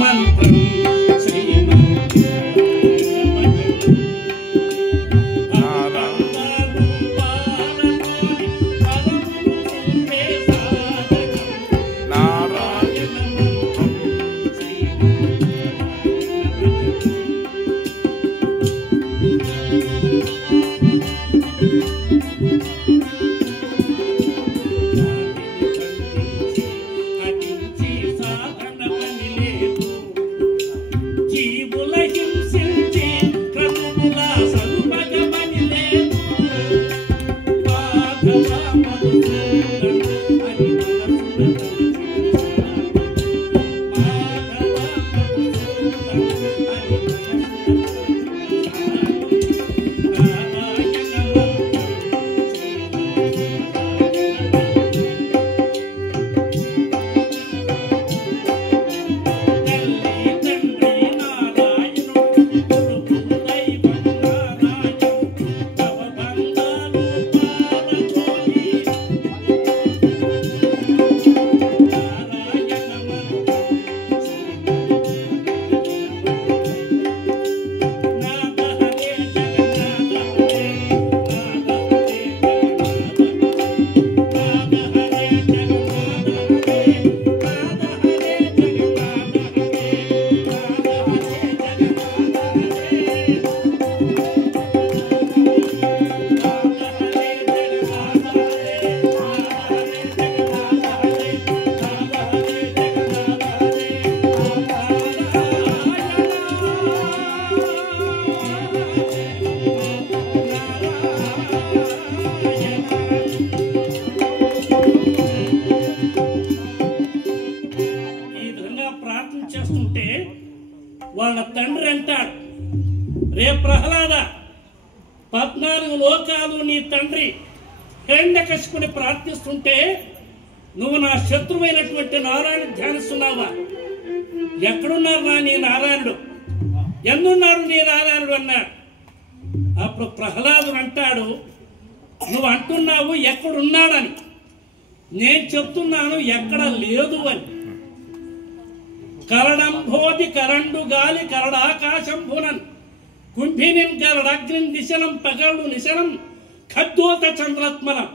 మంత్రం వాళ్ళ తండ్రి అంటాడు, రే ప్రహ్లాద, 14 లోకాలు నీ తండ్రి హిరణ్యకశిపుని ప్రార్థిస్తుంటే నువ్వు నా శత్రువైనటువంటి నారాయణ ధ్యానిస్తున్నావా? ఎక్కడున్నారు నా నీ నారాయణుడు? ఎందున్నారు నీ నారాయణుడు అన్నాడు. అప్పుడు ప్రహ్లాదుడు అంటాడు, నువ్వు అంటున్నావు ఎక్కడున్నాడని, నేను చెప్తున్నాను ఎక్కడ లేదు అని. కరడంభోది కరండు గాలి కరడాకాశంభునన్ కుంభినిం కరడగ్నిం దిశనం పగళ్ళు నిశనం ఖద్దోత చంద్రత్మలం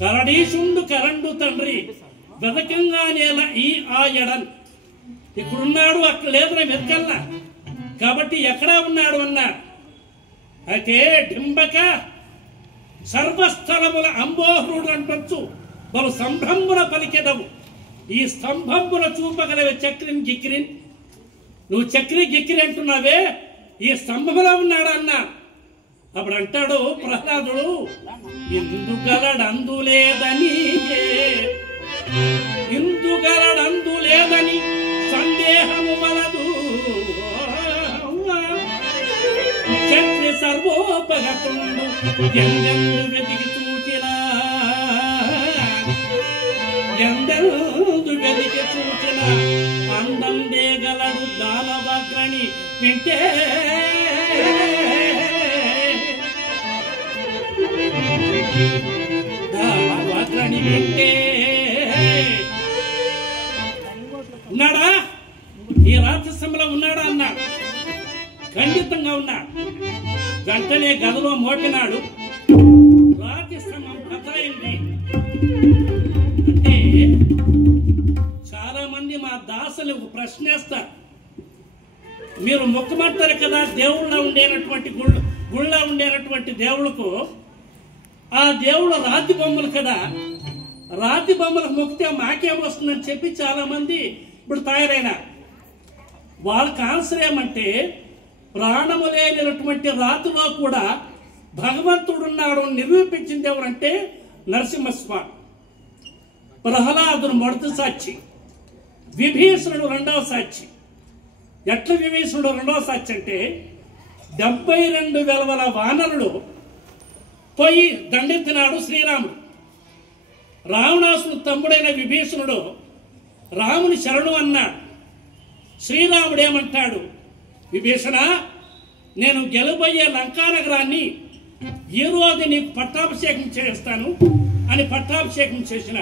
కరడీసుండు కరండు తండ్రి వెదకంగా నేల ఈ ఆయడన్. ఇక్కడున్నాడు, అక్కడ లేదని వెతకల్లా, కాబట్టి ఎక్కడా ఉన్నాడు అన్నాడు. అయితే డింబక సర్వస్థలముల అంబోహరుడు అంటొచ్చు బలు సంభ్రమున పలికెదవు. ఈ స్తంభంబున చూపగలవే చక్రిని గిక్కిరిన్. నువ్వు చక్రి గిక్కిరి అంటున్నావే, ఈ స్తంభంలో ఉన్నాడు అన్నా. అప్పుడు అంటాడు ప్రహ్లాదుడు, ఇందుగలడందులేదని సందేహము వలదు. చక్రి సర్వోపగతుండు ఎందెందు వెతికి చూచినా చూచిన అందం దేగలడు దానవగ్రణి వింటే దానవగ్రణి వింటే ఉన్నాడా? ఈ రాక్షసంలో ఉన్నాడా అన్నాడు. ఖండితంగా ఉన్నాడు. వెంటనే గదిలో మోపినాడు. రాక్షసంగం కథలైంది. అంటే చాలా మంది మా దాసులు ప్రశ్నేస్తారు, మీరు మొక్కమంటారు కదా దేవుళ్ళ ఉండేటటువంటి గుళ్ళ ఉండేటటువంటి దేవుళ్ళకు, ఆ దేవుళ్ళ రాతి బొమ్మలు కదా, రాతి బొమ్మలకు మొక్కితే మాకేమొస్తుందని చెప్పి చాలా మంది ఇప్పుడు తయారైనా. వాళ్ళకి ఆన్సర్ ఏమంటే, ప్రాణము లేనటువంటి రాతిలో కూడా భగవంతుడు ఉన్నాడు నిరూపించింది ఎవరంటే నరసింహస్వామి. ప్రహ్లాదుడు మొదటి సాక్షి, విభీషణుడు రెండవ సాక్షి. ఎట్లా విభీషణుడు రెండవ సాక్షి అంటే, 72 వెలవల వానరులు పోయి దండెత్తినాడు శ్రీరాముడు. రావణాసుడు తమ్ముడైన విభీషణుడు రాముని శరణు అన్నాడు. శ్రీరాముడు ఏమంటాడు, విభీషణ, నేను గెలుబోయే లంకానగరాన్ని ఈ రోజు నీకు పట్టాభిషేకం చేస్తాను అని పట్టాభిషేకం చేసిన.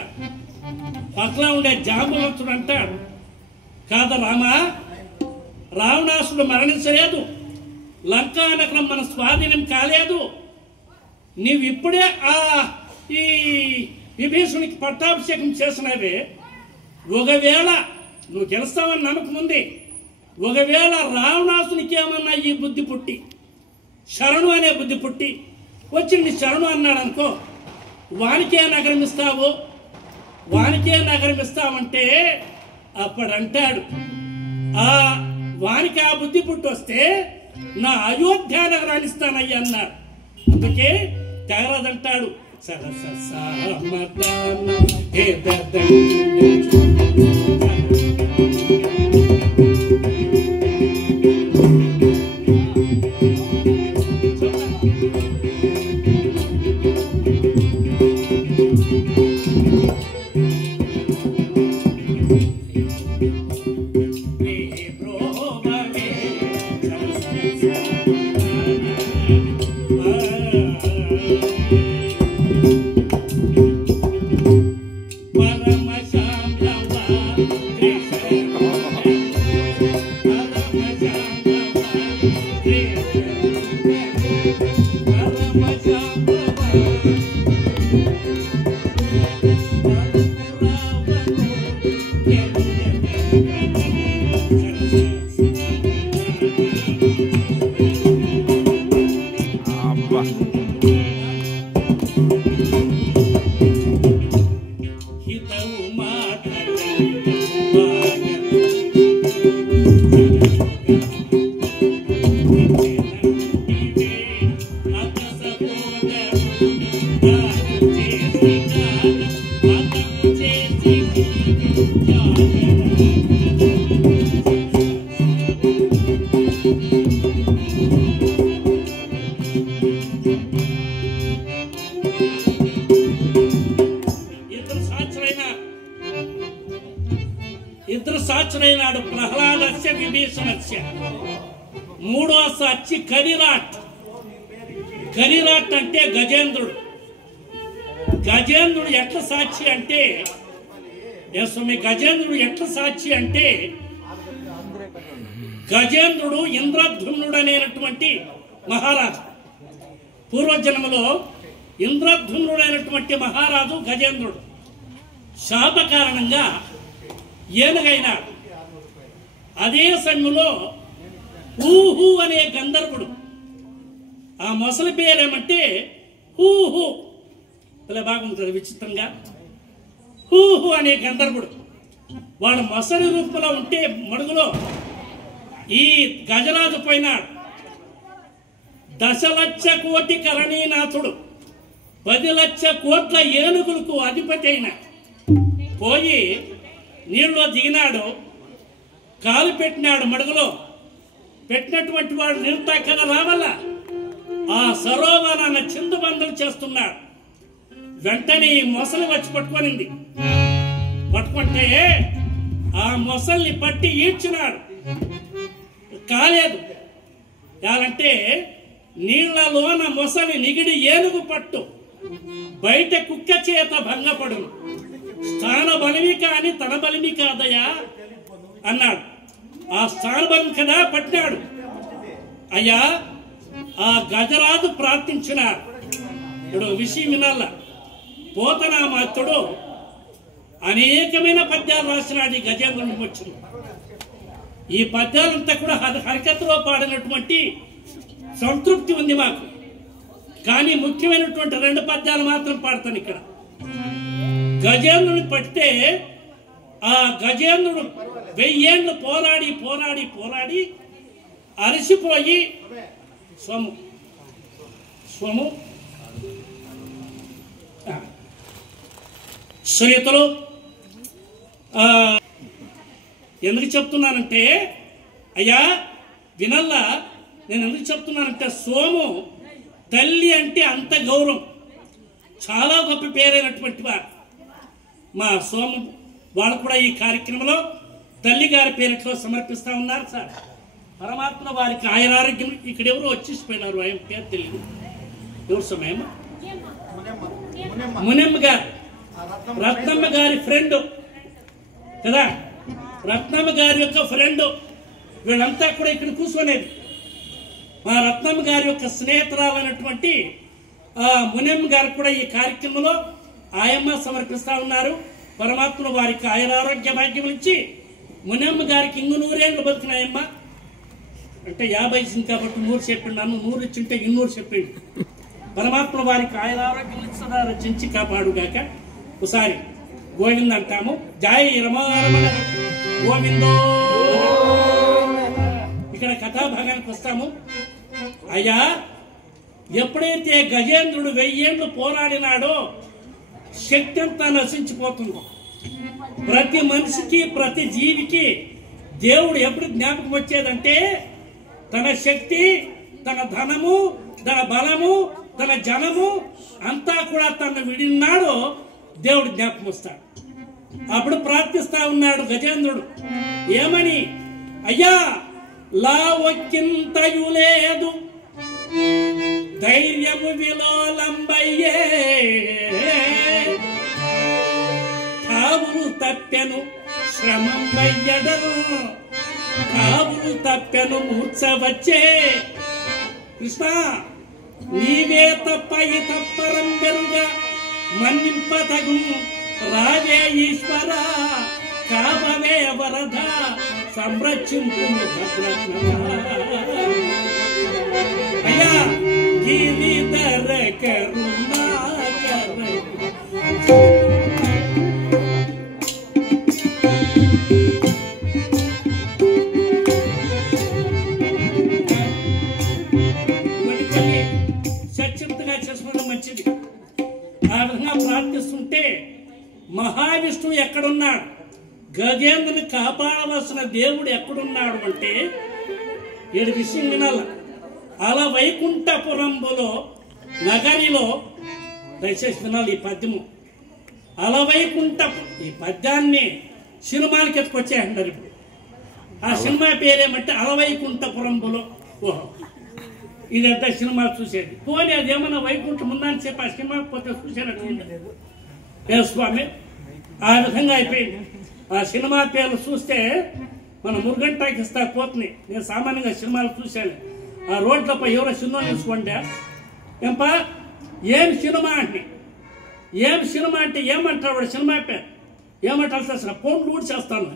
పక్కన ఉండే జాంబవంతుడు అంటాడు, కాదు రామా, రావణాసుడు మరణించలేదు, లంకా నగరం మన స్వాధీనం కాలేదు. నీవు ఇప్పుడే ఈ విభీషణునికి పట్టాభిషేకం చేసినవే, ఒకవేళ నువ్వు గెలుస్తావని నమ్మకం ఉంది. ఒకవేళ రావణాసునికి ఏమన్నా ఈ బుద్ధి పుట్టి, శరణు అనే బుద్ధి పుట్టి వచ్చి నీ శరణు అన్నాడు అనుకో, వానికే నగరం ఇస్తావు, వానికే నగరం ఇస్తావంటే అప్పుడంటాడు వానికి ఆ బుద్ధి పుట్టి వస్తే నా అయోధ్య నగరాన్ని ఇస్తానయ్యా అన్నాడు. అందుకే తెగరదంటాడు ఇద్దరు సాక్షులైనాడు ప్రహ్లాదస్య విభీషణస్య. మూడో సాక్షి కరిరాట్. కరిరాట్ అంటే గజేంద్రుడు. గజేంద్రుడు ఎట్ల సాక్షి అంటే గజేంద్రుడు ఎట్ల సాక్షి అంటే గజేంద్రుడు ఇంద్రధుమ్నుడు అనేటువంటి మహారాజు. పూర్వజన్మలో ఇంద్రధుమ్నుడైనటువంటి మహారాజు గజేంద్రుడు శాప కారణంగా ఏనుగైనాడు. అదే సమయంలో ఊహు అనే గంధర్వుడు, ఆ మొసలి పేరేమంటే ఊహు, ఇలా బాగుంటుంది విచిత్రంగా. ఊహు అనే గంధర్వుడు వాడు మొసలి రూపంలో ఉంటే మడుగులో ఈ గజరాజు పోయినాడు. 10,00,000,000 కరణీనాథుడు, 10,00,000,000 ఏనుగులకు అధిపతి అయిన పోయి నీళ్ళలో దిగినాడు. కాలు పెట్టినాడు మడుగులో. పెట్టినటువంటి వాడు నీళ్ళు తాకన రావల్ల ఆ సరోవరాన్ని చిందుబందలు చేస్తున్నాడు. వెంటనే ఈ మొసలి వచ్చి పట్టుకొనింది. పట్టుకుంటే ఆ మొసల్ని పట్టి ఈడ్చినాడు. కాలేదు. ఎలాంటే నీళ్లలోన మొసలి నిగిడి ఏనుగు పట్టు, బయట కుక్క చేత భంగపడును. స్థాన బలిమి కాని తన బలిమి కాదయా అన్నాడు. ఆ స్థాన బలం కదా పట్టినాడు. అయ్యా ఆ గజరాజు ప్రార్థించినాడు. ఇప్పుడు విషయం వినాల. పోతనామాత్యుడు అనేకమైన పద్యాలు రాసినాడు. ఈ గజేంద్రుని వచ్చింది. ఈ పద్యాలంతా కూడా హరికథలో పాడినటువంటి సంతృప్తి ఉంది మాకు. కానీ ముఖ్యమైనటువంటి 2 పద్యాలు మాత్రం పాడతాను ఇక్కడ. గజేంద్రుని పట్టితే ఆ గజేంద్రుడు 1000 ఏళ్ళు పోరాడి పోరాడి పోరాడి అలసిపోయి స్వము శ్రీతలు. ఎందుకు చెప్తున్నానంటే అయ్యా వినల్లా, నేను ఎందుకు చెప్తున్నానంటే సోము తల్లి అంటే అంత గౌరవం, చాలా గొప్ప పేరైనటువంటి వారు మా సోము. వాళ్ళు కూడా ఈ కార్యక్రమంలో తల్లి గారి పేరుట్లో సమర్పిస్తా ఉన్నారు సార్. పరమాత్మ వారికి ఆయురారోగ్యం. ఇక్కడ ఎవరు వచ్చేసిపోయినారు, ఆయన పేరు తెలియదు. ఎవరు సమయం? మునెమ్మ గారు, రత్నమ్మ గారి ఫ్రెండ్ కదా. రత్నమ్మ గారి యొక్క ఫ్రెండ్ వీళ్ళంతా కూడా ఇక్కడ కూర్చొనేది. మా రత్నమ్మ గారి యొక్క స్నేహితురాలైనటువంటి మునమ్మ గారు కూడా ఈ కార్యక్రమంలో ఆయమ్మ సమర్పిస్తా ఉన్నారు. పరమాత్మ వారికి ఆయురారోగ్య భాగ్యం ఇచ్చి మునమ్మ గారికి 100 బతికినాయమ్మ. అంటే 50 కాబట్టి 100 చెప్పిండు, నన్ను 100 ఇచ్చింటే 200 చెప్పిండు. పరమాత్మ వారికి ఆయురారోగ్యం సదా రచించి కాపాడుగాక. ఒకసారి గోవింద అంటాము. జై రమారమణ గోవిందో. ఇక్కడ కథాభాగానికి వస్తాము. అయ్యా, ఎప్పుడైతే గజేంద్రుడు 1000 ఏళ్ళు పోరాడినాడో శక్తి అంతా నశించిపోతుందో, ప్రతి మనిషికి ప్రతి జీవికి దేవుడు ఎప్పుడు జ్ఞాపకం వచ్చేదంటే తన శక్తి, తన ధనము, తన బలము, తన జనము అంతా కూడా తను విడినాడో దేవుడు జ్ఞాపకం వస్తాడు. అప్పుడు ప్రార్థిస్తా ఉన్నాడు గజేంద్రుడు. ఏమని? అయ్యా, లా ఒక్కింతయు లేదు, ధైర్యము విలోలంబయ్యే, కావులు తప్పెను శ్రమం వయ్యడం, కావులు తప్పెను మూర్ఛ వచ్చే. కృష్ణ, నీవే తప్ప ఈ తప్పరం పెరుగా మన్నింపతగు రాజే ఈశ్వర, కావవే వరద సంరక్షింపు భద్రత్న. అయ్యా, గిరిధర కరుణాకర. సత్యంతగా చేసుకోవడం మంచిది. ఆ విధంగా ప్రార్థిస్తుంటే మహావిష్ణువు ఎక్కడున్నాడు, గజేంద్రుని కాపాడవలసిన దేవుడు ఎక్కడున్నాడు అంటే 7 విషయం వినాల. అలా వైకుంఠపురంబులో నగరిలో, దయచేసి వినాలి ఈ పద్యము. అలా వైకుంఠపు, ఈ పద్యాన్ని సినిమాలకి ఎత్తుకొచ్చేయంటారు ఇప్పుడు. ఆ సినిమా పేరేమంటే అలవైకుంఠపురంబులో. ఓహో, ఇదంతా సినిమా చూసేది. పోనీ అదేమన్నా వైకుంఠం ఉందని చెప్పి ఆ సినిమా పోతే చూసేనట్టు ఏ స్వామి. ఆ విధంగా అయిపోయింది. ఆ సినిమా పేర్లు చూస్తే మన మురుగంటాకి ఇస్తా పోతుంది. నేను సామాన్యంగా సినిమాలు చూశాను. ఆ రోడ్లపై ఎవరో సినిమా చూసుకోండి, ఏంపా ఏం సినిమా అంటే, ఏం సినిమా అంటే ఏమంటారు వాడు సినిమా పేరు, ఏమంటారు సార్, పొండ్లు కూడా చేస్తాను.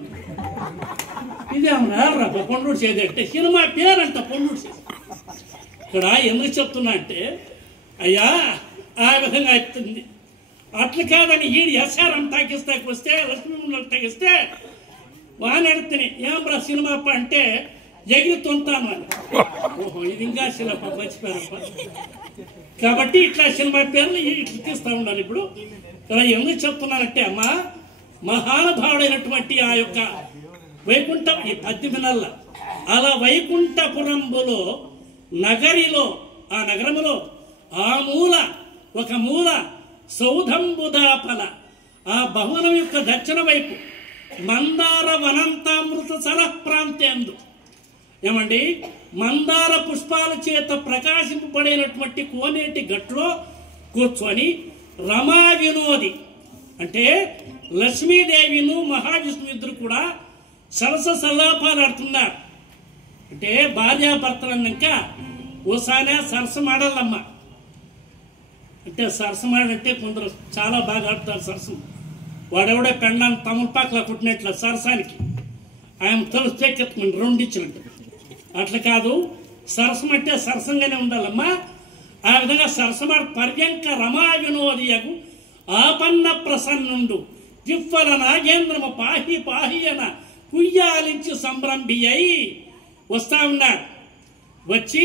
ఇదేమన్నా పొండ్లు చేది అంటే సినిమా పేరు అంట పొండ్లు చేసి. ఇక్కడ ఎందుకు చెప్తున్నా అంటే, అయ్యా ఆ విధంగా అవుతుంది. అట్లా కాదని ఈడు ఎస్ఆర్ఎం తాకిస్తాకి వస్తే, లక్ష్మీ తాకిస్తే వాని అడుగుతాను, ఏం రా సినిమా అప్ప అంటే ఎగిరి తొంతాను అని. ఓహో, ఇది ఇంకా శిలప మర్చిపోయారప్ప. కాబట్టి ఇట్లా సినిమా పేర్లు ఇట్లా తీస్తూ ఉండాలి. ఇప్పుడు ఇక్కడ ఎందుకు చెప్తున్నానంటే, అమ్మా మహానుభావుడైనటువంటి ఆ యొక్క వైకుంఠం, ఈ 10 నెలల అలా వైకుంఠపురంబులో నగరిలో, ఆ నగరములో ఆ మూల, ఒక మూల సౌధంబుదాపల, ఆ భవనం యొక్క దక్షిణ వైపు మందార వనంతామృత సర ప్రాంతందు, ఏమండి, మందార పుష్పాల చేత ప్రకాశింపబడినటువంటి కోనేటి గట్లో కూర్చొని రమా వినోది అంటే లక్ష్మీదేవిను మహావిష్ణువు ఇద్దరు కూడా సరస సల్లాపాలు ఆడుతున్నారు. అంటే భార్యాభర్తలన్నాక ఓసానే సరసమాడాలమ్మ. అంటే సరసమాడంటే కొందరు చాలా బాగా ఆడుతారు సరసం. వాడెవడే పెండాన్ని తమలపాకలా కుట్టినట్ల సరసానికి ఆయన తెలిస్తే చెప్తున్నాను 2 ఇచ్చినట్టు. అట్లా కాదు, సరసం అంటే సరసంగానే ఉండాలమ్మా. ఆ విధంగా సరసమాడ పర్యంక రమా వినోదియకు ఆపన్న ప్రసన్నుండు దివ్వల నాగేంద్రమ పాహి పాహి అన కుయ్యాలించి సంభ్రంభి అయి వస్తా ఉన్నాడు. వచ్చి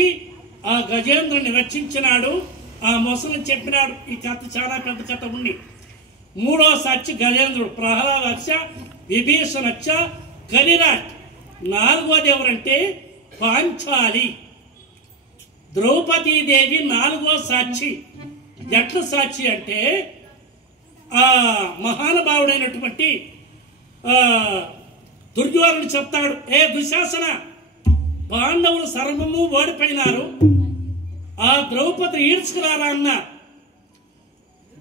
ఆ గజేంద్రుని రక్షించినాడు. ఆ మొసలు చెప్పినాడు. ఈ కథ చాలా పెద్ద కథ ఉంది. 3వ సాక్షి గజేంద్రుడు, ప్రహ్లాదక్ష, విభీషణక్ష, కరిరాట్. 4వది ఎవరంటే పాంచాలి. ద్రౌపదీదేవి 4వ సాక్షి. ఎట్ల సాక్షి అంటే, ఆ మహానుభావుడైనటువంటి దుర్యోధనుడు చెప్తాడు, ఏ దుశ్శాసన, పాండవులు సర్వము ఓడిపోయినారు, ఆ ద్రౌపది ఈడ్చుకురారా అన్న.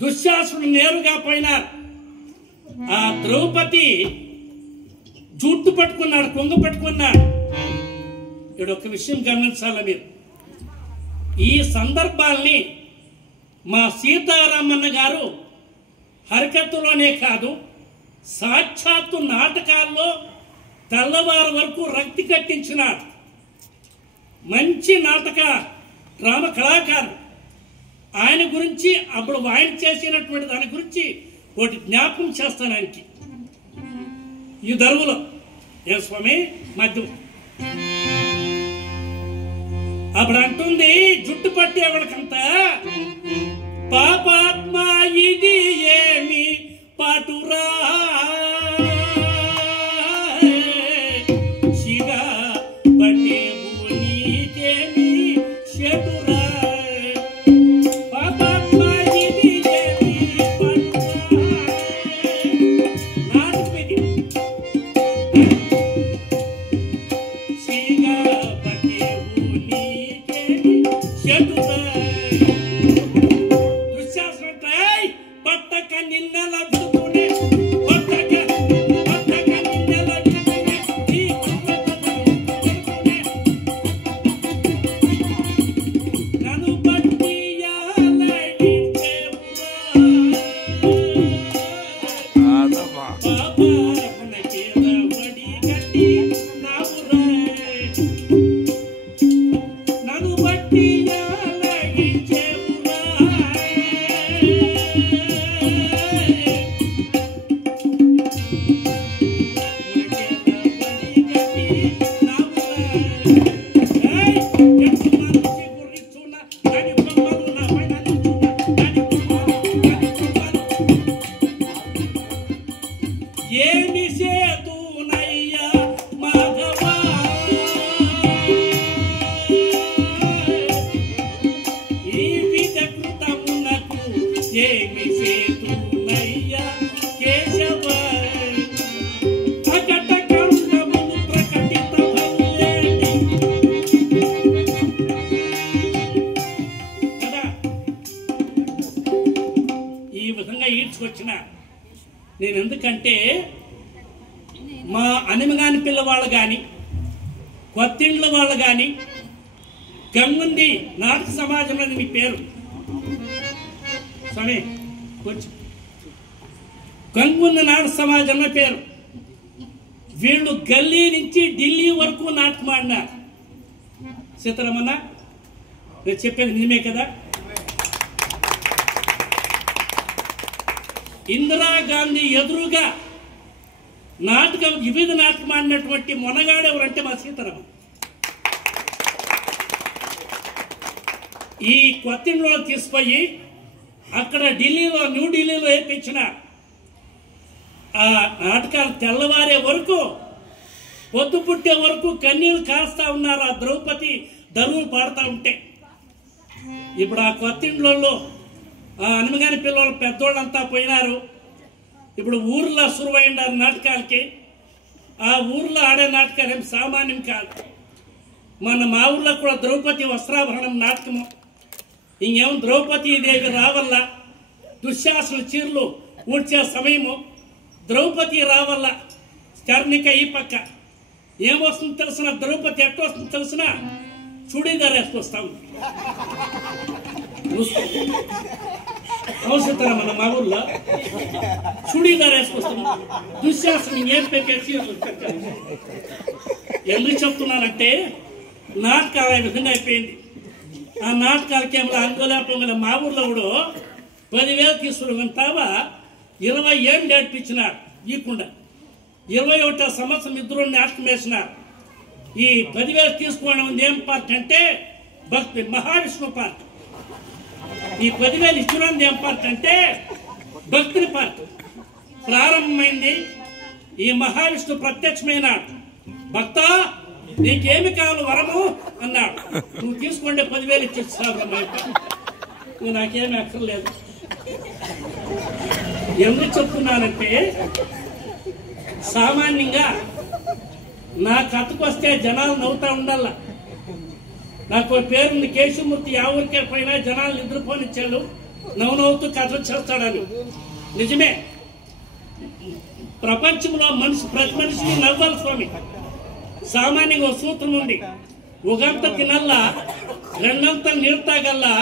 దుశ్శాసనుడు నేరుగా పోయినారు. ఆ ద్రౌపది జుట్టు పట్టుకున్నాడు, కొంగ పట్టుకున్నాడు. ఇక్కడ ఒక విషయం గమనించాలి మీరు. ఈ సందర్భాల్ని మా సీతారామన్న గారు హరికత్తులోనే కాదు, సాక్షాత్తు నాటకాల్లో తెల్లవారు వరకు రక్తి కట్టించినారు. మంచి నాటక డ్రామ కళాకారుడు. ఆయన గురించి అప్పుడు ఆయన చేసినటువంటి దాని గురించి ఒకటి జ్ఞాపకం చేస్తాను ఆయనకి. ఈ దరువులో ఏ స్వామి మధ్య అప్పుడు అంటుంది, జుట్టు పట్టేవాడికంతా పాపాత్మ ఇది ఏమి పాటురా శిగా పట్టేవు నీకేమి చెటురా పాపాత్మ ఇది ఏమి పాటురా నాటుపెది శిగా పట్టేవు నీకేమి చెటురా పట్టక నిన్నెల చుకునే పట్టక నిన్నెల చుకునే ఈ పట్టకనే నన్ను బట్టి యాలడితే ఆదమా బాబా మనకే వడి గట్టి నావురా నన్ను బట్టి యాలడితే ఏమి సేతునయ్యా మాధవా ఈ విధకృతమునకు ఏమి సేతునయ్యా కేశవ అకట కరుణమును ప్రకటితమయ్యేది కదా. ఈ విధంగా ఈడ్చుకొచ్చిన నేను ఎందుకంటే మా అనిమగాని పిల్లవాళ్ళు కానీ కొత్తిండ్ల వాళ్ళు కానీ గంగుంది నాటక సమాజం అని మీ పేరు స్వామి కొంచెం గంగుంది నాటక సమాజం అన్న పేరు. వీళ్ళు గల్లీ నుంచి ఢిల్లీ వరకు నాటకం ఆడినారు. సీతారామన్న నేను చెప్పేది నిజమే కదా. ఇందిరాగాంధీ ఎదురుగా నాటకం వివిధ నాటకం ఆడినటువంటి మొనగాడు ఎవరంటే మా సీతారామన్. ఈ కొత్తింట్లో తీసుకుపోయి అక్కడ ఢిల్లీలో న్యూఢిల్లీలో వేయించిన ఆ నాటకాలు తెల్లవారే వరకు పొద్దు పుట్టే వరకు కన్నీళ్ళు కాస్తా ఉన్నారు. ఆ ద్రౌపది దరువులు పాడుతూ ఉంటే ఇప్పుడు ఆ కొత్తింట్లో ఆ అనుమగాని పిల్లలు పెద్దోళ్ళంతా పోయినారు. ఇప్పుడు ఊర్లో సురువైనారు నాటకాలకి. ఆ ఊర్లో ఆడే నాటకాలు ఏం సామాన్యం కాదు. మా ఊర్లో కూడా ద్రౌపది వస్త్రాభరణం నాటకము. ఇంకేం ద్రౌపది దేవి రావల్ల, దుశ్శాసన చీరలు ఊడ్చే సమయము, ద్రౌపది రావల్ల కర్ణిక ఈ పక్క ఏమొస్తుంది తెలిసిన, ద్రౌపది ఎట్ట వస్తుంది తెలిసిన, చూడీదారు వేసుకొస్తాం. అవసరం మన మా ఊర్లో చూడీదారు వేసుకొస్తాము. దుశ్శాసనం ఏం పెట్టేసి ఎందుకు చెప్తున్నానంటే నాటకాలు ఆ విధంగా అయిపోయింది. ఆ నాటకాలకి ఏమో అంగోలేపంగా మా ఊర్లో కూడా 10,000 తీసుకున్నావా 20 ఏళ్ళు నేర్పించినారు. ఈకుండా 21వ సంవత్సరం ఇద్దరు నాటకం వేసినారు. ఈ 10,000 తీసుకోవడం ఏం పార్ట్ అంటే భక్తి మహావిష్ణు పార్ట్. ఈ 10,000 ఇచ్చినది ఏం పార్ట్ అంటే భక్తుని పార్ట్. ప్రారంభమైంది ఈ మహావిష్ణు ప్రత్యక్షమైన భక్త నీకేమి కావాలి వరము అన్నాడు. నువ్వు తీసుకోండి 10,000 ఇచ్చిస్తావు. నువ్వు నాకేమి అక్కర్లేదు. ఎందుకు చెప్తున్నానంటే సామాన్యంగా నా కథకు వస్తే జనాలు నవ్వుతా ఉండాల. నాకు పేరుంది కేశవమూర్తి. ఆ ఊరికే పోయినా జనాలు నిద్రపోనిచ్చాడు, నవ్వుతూ కథ చేస్తాడని. నిజమే, ప్రపంచంలో ప్రతి మనిషికి నవ్వాలి స్వామి. సామాన్యంగా సూత్రం ఉంది, ఒకంత తినల్లా, రెండంతలు నీళ్ళు తాగల్లా,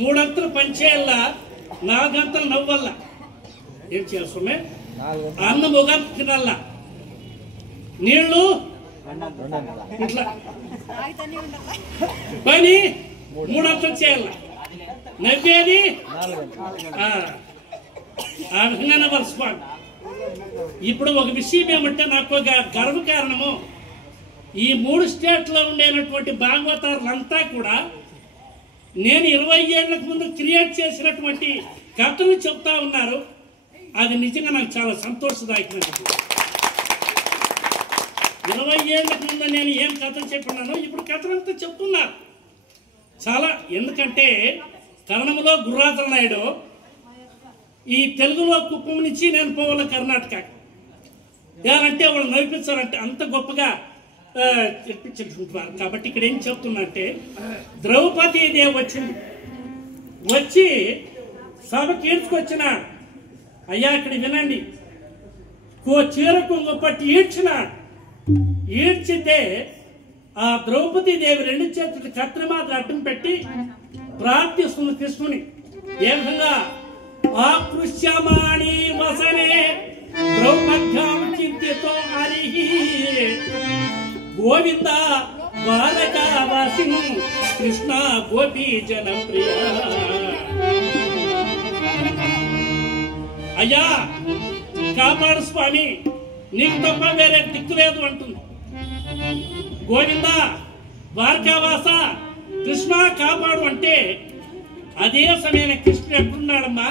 మూడంతలు పంచేయల్లా, నాలుగంతలు నవ్వల్లా. ఏం చేస్తామే? అన్నం ఒకంత తినల్లా, నీళ్లు ఇట్లా పని మూడంతలు చేయాల, నవ్వేది వలసిపోండి. ఇప్పుడు ఒక విషయం ఏమంటే నాకు ఒక గర్వకారణము, ఈ 3 స్టేట్లో ఉండేటువంటి భాగవతారులంతా కూడా నేను 20 ఏళ్లకు ముందు క్రియేట్ చేసినటువంటి కథలు చెప్తా ఉన్నారు. అది నిజంగా నాకు చాలా సంతోషదాయకమైనది. 20 ఏళ్లకు ముందు నేను ఏం కథలు చెప్పినానో ఇప్పుడు కథలంతా చెప్తున్నారు చాలా. ఎందుకంటే కన్నడములో గుర్రాజల నాయుడు, ఈ తెలుగులో కుప్పం నుంచి నేను పోవాల కర్ణాటక. ఎవరంటే వాళ్ళు నడిపించారంటే అంత గొప్పగా చెప్పించుకుంటున్నారు. కాబట్టి ఇక్కడ ఏం చెప్తున్నా అంటే, ద్రౌపది దేవి వచ్చింది, వచ్చి సభకి ఈడ్చుకొచ్చిన, అయ్యా ఇక్కడ వినండి, చీర కొంగొప్పటి ఈడ్చితే ఆ ద్రౌపది దేవి 2 చేతులు కత్రిమాత అడ్డం పెట్టి ప్రార్థిస్తుంది కృష్ణుని. ఏ విధంగా? ఆకృష్యమాణి వసనే ద్రౌపద్యాం చింతితో హరిహి గోవింద బాలకావాసిను కృష్ణ గోపీ జనప్రియ. అయ్యా కాపాడు స్వామి, నీకు తప్ప వేరే దిక్కు లేదు అంటుంది. గోవింద ద్వారకావాస కృష్ణ కాపాడు అంటే, అదే సమయాన్ని కృష్ణుడు ఎక్కడున్నాడమ్మా?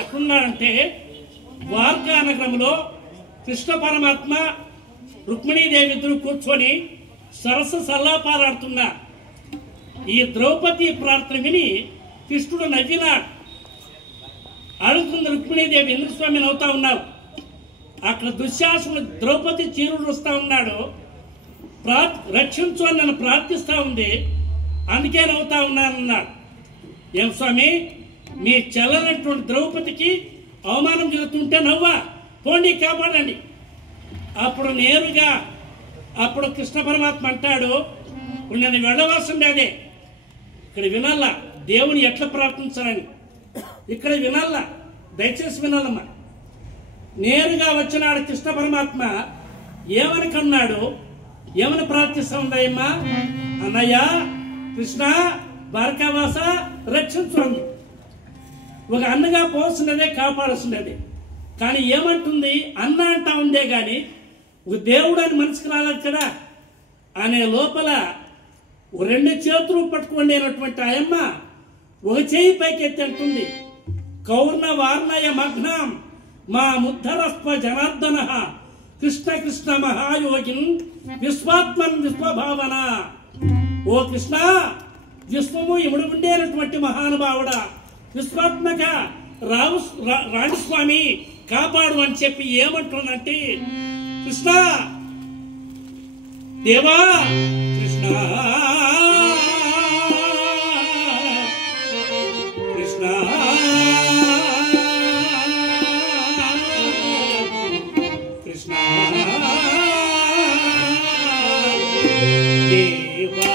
ఎక్కడున్నాడంటే ద్వారకా నగరంలో కృష్ణ పరమాత్మ రుక్మిణీదేవి ఇద్దరు కూర్చొని సరస్సు సల్లాపాలాడుతున్నారు. ఈ ద్రౌపది ప్రార్థన విని కృష్ణుడు నవ్వినాడు. అడుగుతుంది రుక్మిణీదేవి, ఎందుకు స్వామి నవ్వుతా ఉన్నావు? అక్కడ దుశ్శాసనుడు ద్రౌపది చీరుడు వస్తా ఉన్నాడు, రక్షించు అని నన్ను ప్రార్థిస్తా ఉంది, అందుకే నవ్వుతా ఉన్నానన్నాడు. ఏం స్వామి, మీ చెల్లనటువంటి ద్రౌపదికి అవమానం జరుగుతుంటే నవ్వా? పోండి కాపాడండి. అప్పుడు నేరుగా అప్పుడు కృష్ణ పరమాత్మ అంటాడు, ఇప్పుడు నేను వెళ్ళవలసిందే, అదే ఇక్కడ వినాలా దేవుని ఎట్లా ప్రార్థించాలని, ఇక్కడ వినాలా, దయచేసి వినాలమ్మా. నేరుగా వచ్చినాడు కృష్ణ పరమాత్మ. ఏమని కన్నాడు, ఏమని ప్రార్థిస్తా ఉందాయమ్మా? అన్నయ్య కృష్ణ ద్వారకావాస రక్షించండి. ఒక అన్నగా పోల్సినదే, కాపాడాల్సినదే. కానీ ఏమంటుంది? అన్న అంటా ఉందే గాని ఒక దేవుడు అని మనసుకు రాలేదు కదా. అనే లోపల 2 చేతులు పట్టుకోండి అయినటువంటి ఆయమ్మ ఒక చేయి పైకెత్తి అంటుంది, కౌర్ణ వార్ణయ మగ్నం మా ముద్ధరస్వ జనార్దన కృష్ణ కృష్ణ మహాయోగిన్ విశ్వాత్మన్ విశ్వభావన. ఓ కృష్ణ, విశ్వము ఇముడు ఉండేటువంటి మహానుభావుడ, విశ్వాత్మక రాణిస్వామి కాపాడు అని చెప్పి ఏమంటుందంటే, కృష్ణ దేవా కృష్ణ కృష్ణ కృష్ణ దేవా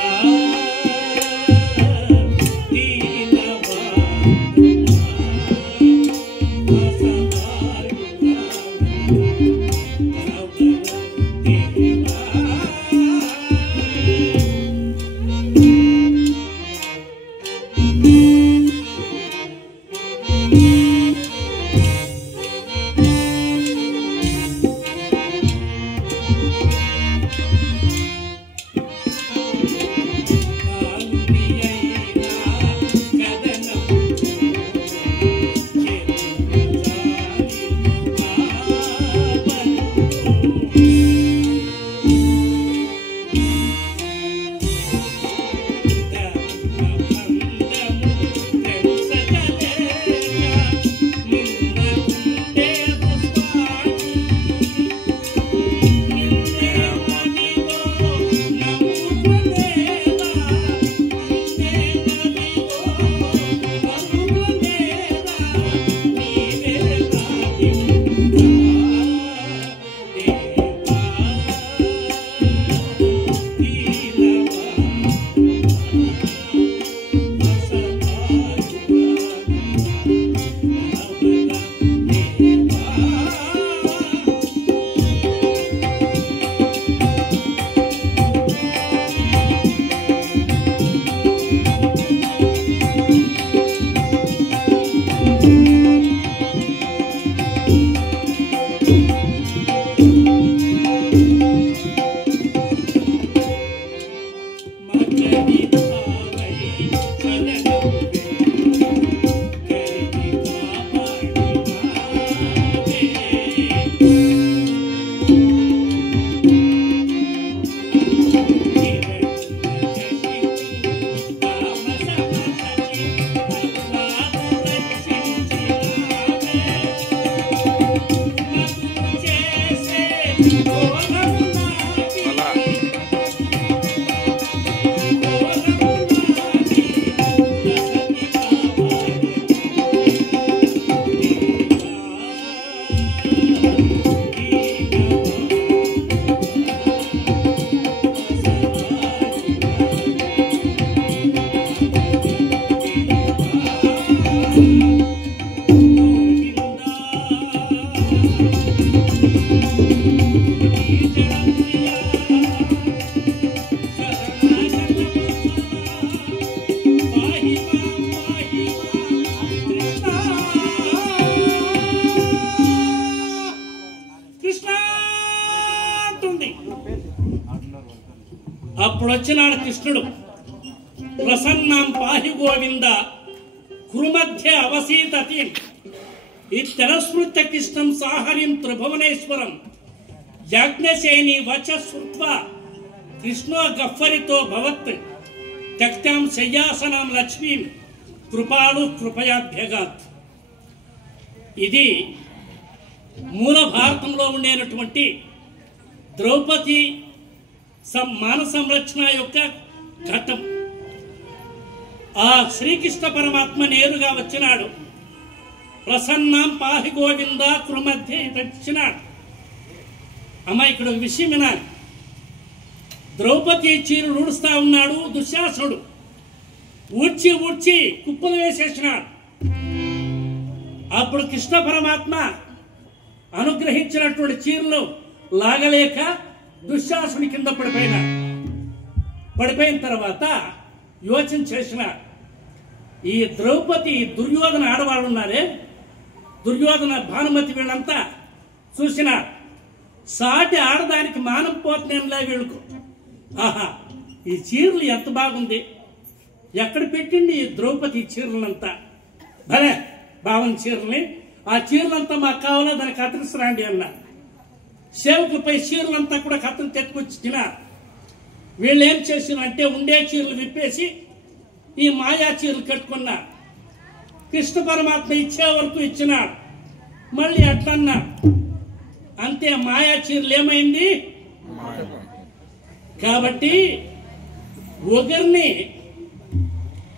అప్పుడు వచ్చినాడు కృష్ణుడు. ప్రసన్నాం పాహి గోవింద కురుమధ్య అవసీతతి ఇత్తరస్మృత్య కృష్ణం సాహరిం త్రిభువనేశ్వరం యాజ్ఞసేని వచ శ్రుత్వా కృష్ణో గఫ్ఫరితో భవత్ త్యక్తాం శయ్యాసనాం లక్ష్మీం కృపాళు కృపయాభ్యగాత్. ఇది మూల భారతంలో ఉండేటటువంటి ద్రౌపది మాన సంరక్షణ యొక్క ఘట్టం. ఆ శ్రీకృష్ణ పరమాత్మ నేరుగా వచ్చినాడు. ప్రసన్నాం పాహి గోవింద కురుమధ్య వచ్చినాడు. అమ్మ ఇక్కడ ఒక విషయం వినాలి. ద్రౌపది చీరు ఊడుస్తా ఉన్నాడు దుశ్శాసనుడు. ఊడ్చి ఊడ్చి కుప్పలు వేసేసినాడు. అప్పుడు కృష్ణ పరమాత్మ అనుగ్రహించినటువంటి చీరలు లాగలేక దుశ్శాసుని కింద పడిపోయినాడు. పడిపోయిన తర్వాత యోచన చేసిన ఈ ద్రౌపది దుర్యోధన ఆడవాళ్ళు ఉన్నారే, దుర్యోధన భానుమతి వీళ్ళంతా చూసిన సాటి ఆడదానికి మానం పోతున్నానులే వీళ్ళకు. ఆహా, ఈ చీరలు ఎంత బాగుంది, ఎక్కడ పెట్టిండి ఈ ద్రౌపది చీరలంతా, భలే బాగుంది చీరల్ని, ఆ చీరలంతా మాకు కావాలో దానికి కత్తిరిసరండి అన్నారు. సేవకులపై చీరలంతా కూడా కత్తిరి తెచ్చుకొచ్చిన వీళ్ళు ఏం చేసినంటే ఉండే చీరలు విప్పేసి ఈ మాయా చీరలు కట్టుకున్నారు. కృష్ణ పరమాత్మ ఇచ్చే వరకు ఇచ్చినాడు. మళ్ళీ అట్లన్నా అంతే, మాయా చీరలు ఏమైంది. కాబట్టి ఒకరిని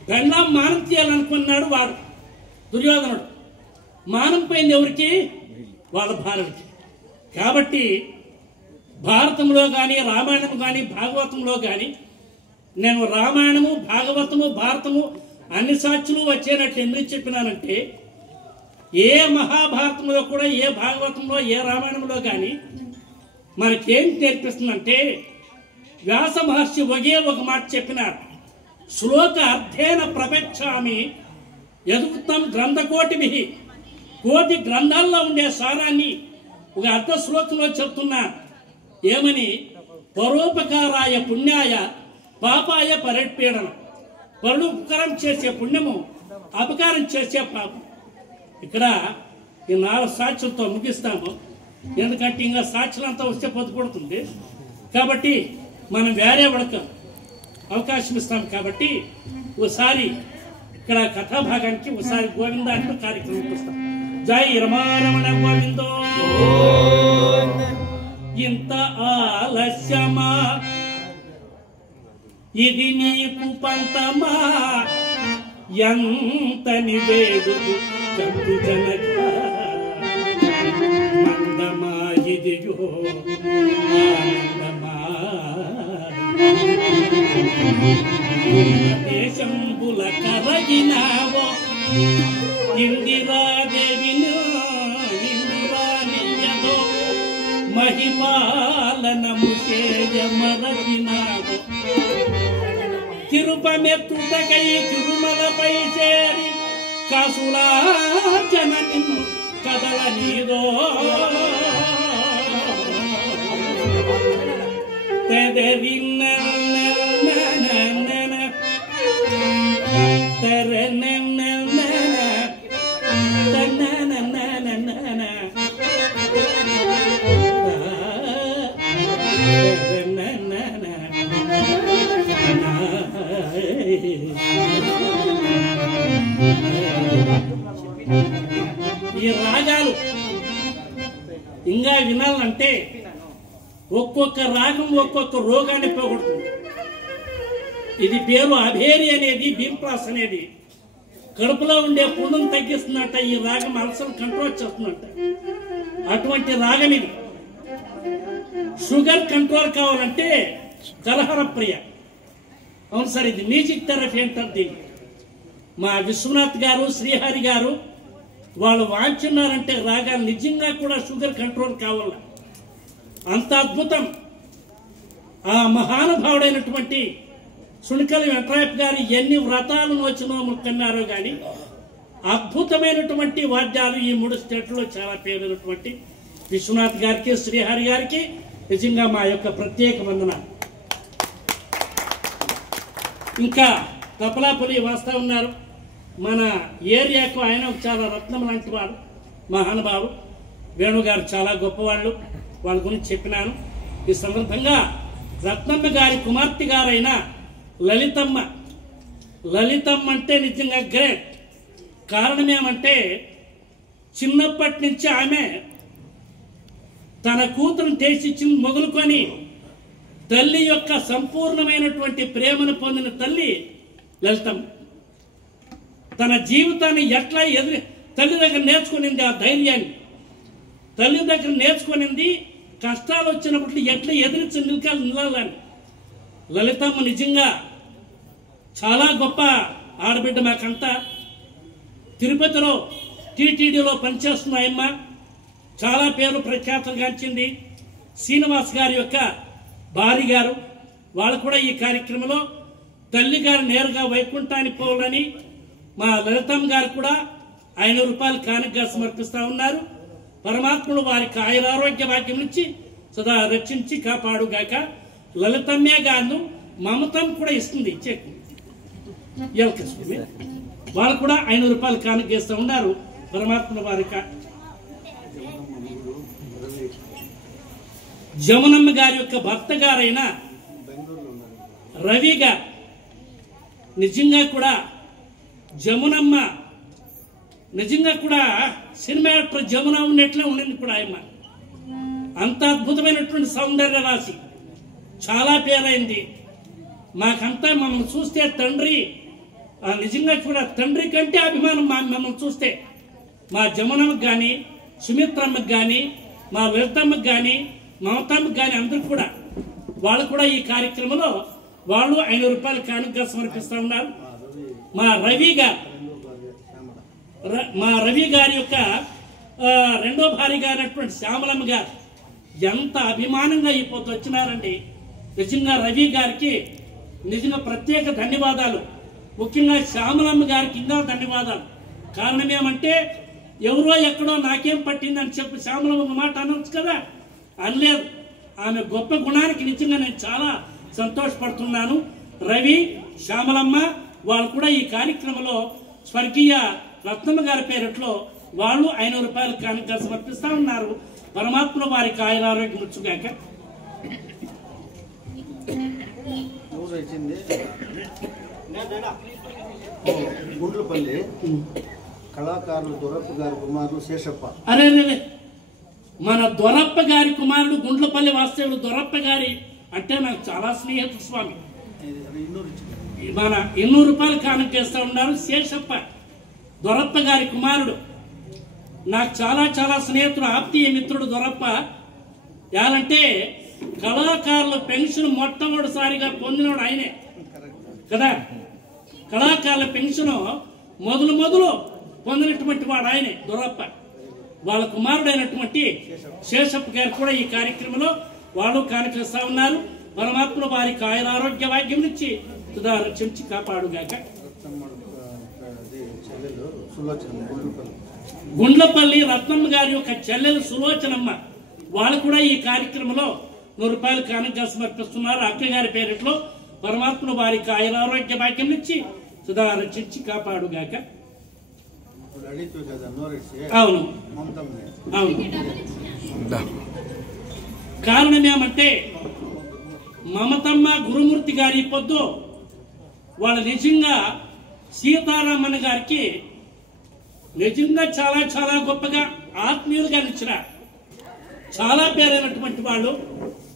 గండం మానం తీయాలనుకున్నాడు వాడు దుర్యోధనుడు. మానం పోయింది ఎవరికి? వాళ్ళ భార్యకి. కాబట్టి భారతంలో కానీ రామాయణము కానీ భాగవతంలో కానీ నేను రామాయణము భాగవతము భారతము అన్ని సాక్షులు వచ్చేనట్టు ఎందుకు చెప్పినానంటే, ఏ మహాభారతంలో కూడా ఏ భాగవతంలో ఏ రామాయణంలో కానీ మనకేం నేర్పిస్తుందంటే, వ్యాస మహర్షి ఒకే ఒక మాట చెప్పినారు. శ్లోక అర్థేన ప్రపంచామి ఎదుగుతాం గ్రంథకోటిమి. కోటి గ్రంథాల్లో ఉండే సారాన్ని ఒక అర్ధ శ్లోకంలో చెప్తున్నా. ఏమని? పరోపకారాయ పుణ్యాయ పాపాయ పరిపీడనం. పరోపకారం చేసే పుణ్యము, అపకారం చేసే పాపం. ఇక్కడ ఈ 4 సాక్షులతో ముగిస్తాము. ఎందుకంటే ఇంకా సాక్షులంతా వస్తే పొద్దుపడుతుంది. కాబట్టి మనం వేరే వడక అవకాశం ఇస్తాం. కాబట్టి ఒకసారి ఇక్కడ కథాభాగానికి ఒకసారి గోవింద అంటూ కార్యక్రమం వస్తాం. జై రమారమణ గోవిందో. ఇంత ఆలస్యమా ఇది నీకు పంతమా, ఎంత నివేడు చందు జనక మందమా ఇదియో ఆనందమా. దేశంబుల కరగినావో ఇందిరాదేవిను ఇందిరానియదో మహిపాలనము చేయమరగినావో. తిరుపమెత్తుటకై తిరుమలపై చేరి కాసులార్చన నిన్ను కదలనీదో. తెదరిన్న ఈ రాగాలు ఇంకా వినాలంటే ఒక్కొక్క రాగం ఒక్కొక్క రోగాన్ని పోగొడుతుంది. ఇది పేరు అభేరి అనేది, భీంప్రాస్ అనేది కడుపులో ఉండే పుండును తగ్గిస్తున్నట్ట. ఈ రాగం అల్సర్ కంట్రోల్ చేస్తున్నట్ట. అటువంటి రాగం ఇది. షుగర్ కంట్రోల్ కావాలంటే కలహర ప్రియ. అవును సార్, ఇది మ్యూజిక్ థెరపీ అంటారు దీన్ని. మా విశ్వనాథ్ గారు, శ్రీహరి గారు వాళ్ళు వాంచున్నారంటే రాగాలు నిజంగా కూడా షుగర్ కంట్రోల్ కావాల. అంత అద్భుతం. ఆ మహానుభావుడైనటువంటి సునికల వెంకటరాయప్ప గారు ఎన్ని వ్రతాలు నోచినో ముక్కన్నారో కానీ అద్భుతమైనటువంటి వాద్యాలు ఈ 3 స్టేట్లలో చాలా పేరైనటువంటి విశ్వనాథ్ గారికి, శ్రీహరి గారికి నిజంగా మా యొక్క ప్రత్యేక వందనాలు. ఇంకా తపలాపులి వస్తూ ఉన్నారు. మన ఏరియాకు ఆయన చాలా రత్నం లాంటి వాడు, మహానుభావు. వేణుగారు చాలా గొప్పవాళ్ళు, వాళ్ళ గురించి చెప్పినాను. ఈ సందర్భంగా రత్నమ్మ గారి కుమార్తె గారైన లలితమ్మ అంటే నిజంగా గ్రేట్. కారణం ఏమంటే చిన్నప్పటి నుంచి ఆమె తన కూతురుని తెచ్చిచ్చి మొదలుకొని తల్లి యొక్క సంపూర్ణమైనటువంటి ప్రేమను పొందిన తల్లి లలితమ్మ. తన జీవితాన్ని ఎట్లా తల్లి దగ్గర నేర్చుకునింది, ఆ ధైర్యాన్ని తల్లి దగ్గర నేర్చుకునింది. కష్టాలు వచ్చినప్పుడు ఎట్లా ఎదిరించి నిలవాలని. లలితమ్మ నిజంగా చాలా గొప్ప ఆడబిడ్డ. మాకంతా తిరుపతిలో టీటీడీలో పనిచేస్తున్న ఆయమ్మ, చాలా పేరు ప్రఖ్యాతలు గాంచింది. శ్రీనివాస్ గారి యొక్క భార్య గారు, వాళ్ళు కూడా ఈ కార్యక్రమంలో తల్లి గారు నేరుగా వైకుంఠానికి పోవాలని మా లలితమ్మ గారు కూడా 500 రూపాయలు కానుకగా సమర్పిస్తూ ఉన్నారు. పరమాత్ముడు వారికి ఆయురారోగ్య భాగ్యం నుంచి సదా రక్షించి కాపాడుగాక. లలితమ్మే గాను మమతం కూడా ఇస్తుంది చెక్. వాళ్ళు కూడా 500 రూపాయలు కానుక ఇస్తూ ఉన్నారు. పరమాత్ముడు వారికి జమునమ్మ గారి యొక్క భర్త గారైన రవి గారు, నిజంగా కూడా జమునమ్మ నిజంగా కూడా సినిమా యాక్టర్ జమున ఉన్నట్లే ఉండింది కూడా ఆయమ్మ. అంత అద్భుతమైనటువంటి సౌందర్య రాశి, చాలా పేరైంది. మాకంతా మమ్మల్ని చూస్తే తండ్రి, నిజంగా కూడా తండ్రి కంటే అభిమానం మమ్మల్ని చూస్తే. మా జమునమ్మకి కానీ, సుమిత్రమ్మకి కానీ, మా లలితమ్మకి కానీ, మమతమ్మకి కానీ అందరికి కూడా వాళ్ళు కూడా ఈ కార్యక్రమంలో వాళ్ళు 500 రూపాయలు కానుకగా సమర్పిస్తూ ఉన్నారు. మా రవి గారి యొక్క రెండో భార్య గారైనటువంటి శ్యామలమ్మ గారు ఎంత అభిమానంగా ఈ పొద్దు వచ్చినారండి. నిజంగా రవి గారికి నిజంగా ప్రత్యేక ధన్యవాదాలు. ముఖ్యంగా శ్యామలమ్మ గారికి ఇంకా ధన్యవాదాలు. కారణం ఏమంటే ఎవరో ఎక్కడో నాకేం పట్టిందని చెప్పి శ్యామలమ్మ మాట అనవచ్చు కదా, అనలేదు. ఆమె గొప్ప గుణానికి నిజంగా నేను చాలా సంతోషపడుతున్నాను. రవి, శ్యామలమ్మ వాళ్ళు కూడా ఈ కార్యక్రమంలో స్వర్గీయ రత్నమ్మ గారి పేరుట్లో వాళ్ళు 500 రూపాయలు కానుక సమర్పిస్తా ఉన్నారు. పరమాత్మ వారికి ఆయురారోగ్యం వచ్చుగాక. గుండ్లపల్లి కళాకారులు దొరప్ప గారి కుమారుడు శేషప్ప. అరే మన దొరప్ప గారి కుమారుడు గుండ్లపల్లి వాస్తవుడు దొరప్ప గారి అంటే నాకు చాలా స్నేహితుడు స్వామి. మన 200 రూపాయలు కానుక చేస్తూ ఉన్నారు. శేషప్ప దొరప్ప గారి కుమారుడు నాకు చాలా చాలా స్నేహితుడు, ఆప్తీయ మిత్రుడు దొరప్ప. యాలంటే కళాకారుల పెన్షన్ మొట్టమొదటిసారిగా పొందినవాడు ఆయనే కదా. కళాకారుల పెన్షన్ మొదలు పొందినటువంటి వాడు ఆయనే దొరప్ప. వాళ్ళ కుమారుడైనటువంటి శేషప్ప గారు కూడా ఈ కార్యక్రమంలో వాళ్ళు కానుకలిస్తా ఉన్నారు. పరమాత్మ వారికి ఆయురారోగ్య భాగ్యం నుంచి సుధా రక్షించి కాపాడుగాక. గుండ్లపల్లి రత్నమ్మ గారి యొక్క చెల్లెలు సులోచనమ్మ వాళ్ళు కూడా ఈ కార్యక్రమంలో 100 రూపాయలు కానుకగా సమర్పిస్తున్నారు. అక్క గారి పేరిట్లో పరమాత్మ వారికి ఆయురారోగ్య భాగ్యం నుంచి సుధా రక్షించి కాపాడుగాక. అవును అవును. కారణం ఏమంటే మమతమ్మ గురుమూర్తి గారి పొద్దు వాళ్ళు నిజంగా సీతారామన్ గారికి నిజంగా చాలా చాలా గొప్పగా ఆత్మీయులుగా నిలిచిన చాలా పేరైనటువంటి వాళ్ళు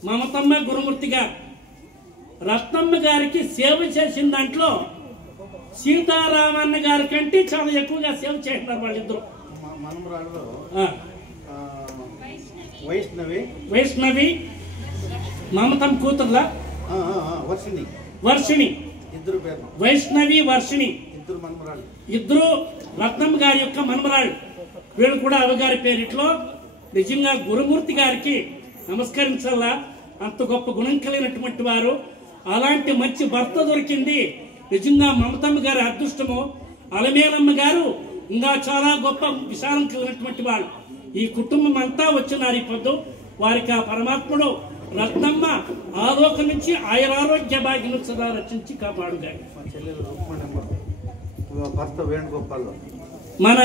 మమతమ్మ గురుమూర్తి గారు. రత్నమ్మ గారికి సేవ చేసిన దాంట్లో సీతారామన్న గారి కంటే చాలా ఎక్కువగా సేవ చేస్తున్నారు వాళ్ళిద్దరు. వైష్ణవి మమతమ్మ కూతుర్లా వర్షిణి, వైష్ణవి వర్షిణి ఇద్దరు రత్నమ్మ గారి యొక్క మనమరాళ్ళు. వీళ్ళు కూడా అవగారి పేరిట్లో నిజంగా గురుమూర్తి గారికి నమస్కరించాలా. అంత గొప్ప గుణం కలిగినటువంటి వారు. అలాంటి మంచి భర్త దొరికింది నిజంగా మమతమ్మ గారి అదృష్టము. అలమేలమ్మ గారు ఇంకా చాలా గొప్ప విశాలం కలిగినటువంటి వారు. ఈ కుటుంబం అంతా వచ్చినారు ఈ పొద్దు. వారికి ఆ పరమాత్ముడు రత్నమ్మ ఆలోకం నుంచి ఆయురారోగ్య భాగ్యం సదా రక్షించి కాపాడుగా. మా చెల్లెలు రుక్మణమ్మ భర్త వేణుగోపాల్, మన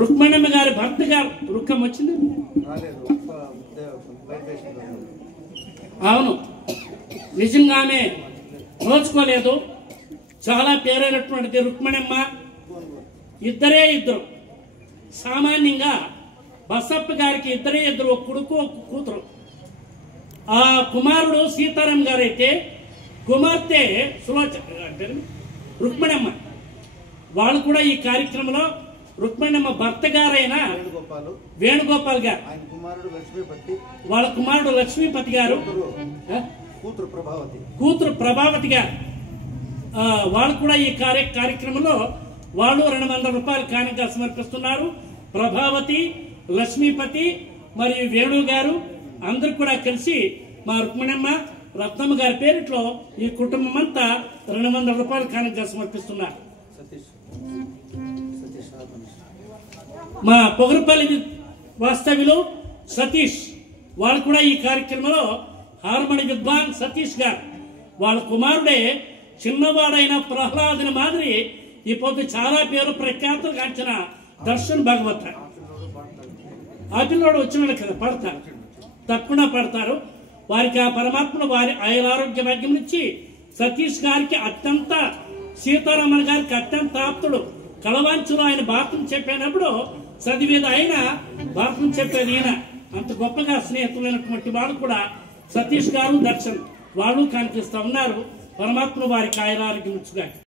రుక్మణమ్మ గారి భర్త గారు రుక్కం వచ్చింది రాలేదు, బయట దేశంలో. అవును, నిజంగానే నోచుకోలేదు. చాలా పేరైనటువంటిది రుక్మణమ్మ. ఇద్దరు సామాన్యంగా బసప్ప గారికి ఇద్దరు, ఒక కొడుకు ఒక కూతురు. ఆ కుమారుడు సీతారాం గారైతే కుమార్తె రుక్మణమ్మ. వాళ్ళు కూడా ఈ కార్యక్రమంలో రుక్మణమ్మ భర్త గారైన వేణుగోపాల్ గారు, ఆయన కుమారుడు లక్ష్మీపతి, వాళ్ళ కుమారుడు లక్ష్మీపతి గారు, కూతురు ప్రభావతి గారు. వాళ్ళు కూడా ఈ కార్యక్రమంలో వాళ్ళు 200 రూపాయలు కానుక సమర్పిస్తున్నారు. ప్రభావతి, లక్ష్మీపతి మరియు వేణు గారు అందరూ కూడా కలిసి మా రుక్మణమ్మ రత్నమ్మ గారి పేరిట్లో ఈ కుటుంబం అంతా 200 రూపాయలు కానుక సమర్పిస్తున్నారు. మా పొగరపల్లి వాస్తవ్యులు సతీష్ వాళ్ళు కూడా ఈ కార్యక్రమంలో హార్మోని విద్వాన్ సతీష్ గారు, వాళ్ళ కుమారుడే చిన్నవాడైన ప్రహ్లాదుని మాదిరి ఈ పొద్దు చాలా పేరు ప్రఖ్యాతులు కాంచిన దర్శన్ భగవత్. ఆ పిల్లోడు వచ్చినాడు కదా, పడతారు, తప్పకుండా పడతారు. వారికి ఆ పరమాత్మను వారి ఆయురారోగ్య భాగ్యం నుంచి సతీష్ గారికి అత్యంత, సీతారామన్ గారికి అత్యంత ఆప్తుడు. కలవాంచులో ఆయన భారతం చెప్పేటప్పుడు చదివేది ఆయన, భారతం చెప్పేది ఈయన. అంత గొప్పగా స్నేహితులైనటువంటి వాళ్ళు కూడా సతీష్ గారు, దర్శన్ వాళ్ళు కనిపిస్తా ఉన్నారు. పరమాత్మ వారికి ఆయురారోగ్యం ఇచ్చుగా.